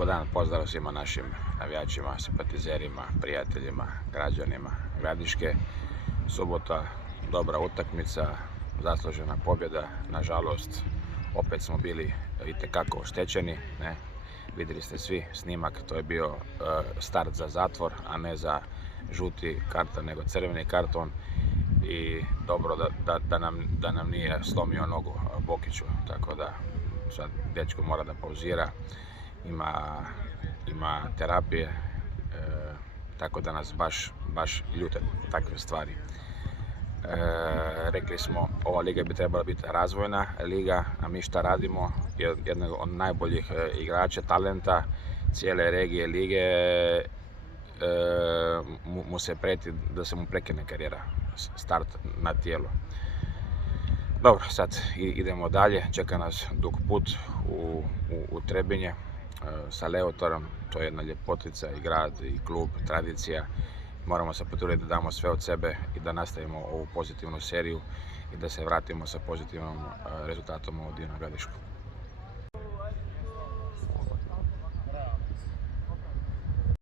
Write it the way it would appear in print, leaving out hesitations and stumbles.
Dobar dan, pozdrav svima našim navijačima, simpatizerima, prijateljima, građanima Gradiške. Subota, dobra utakmica, zaslužena pobjeda. Nažalost, opet smo bili itekako oštećeni. Vidjeli ste svi snimak, to je bio start za zatvor, a ne za žuti karton, nego crveni karton. I dobro da nam nije slomio nogu Bokiću, tako da sad dečko mora da pauzira. Ima terapije, tako da nas baš ljute takve stvari. Rekli smo, ova liga bi trebala biti razvojna liga, a mi šta radimo? Jednog od najboljih igrača, talenta cijele regije lige, mu se prijeti da se mu prekine karijera, start na tijelu. Dobro, sad idemo dalje, čeka nas dug put u Trebinje sa Leotorom. To je jedna ljepotica i grad i klub, tradicija. Moramo se potruditi da damo sve od sebe i da nastavimo ovu pozitivnu seriju i da se vratimo sa pozitivnom rezultatom ovdje na Gradišku.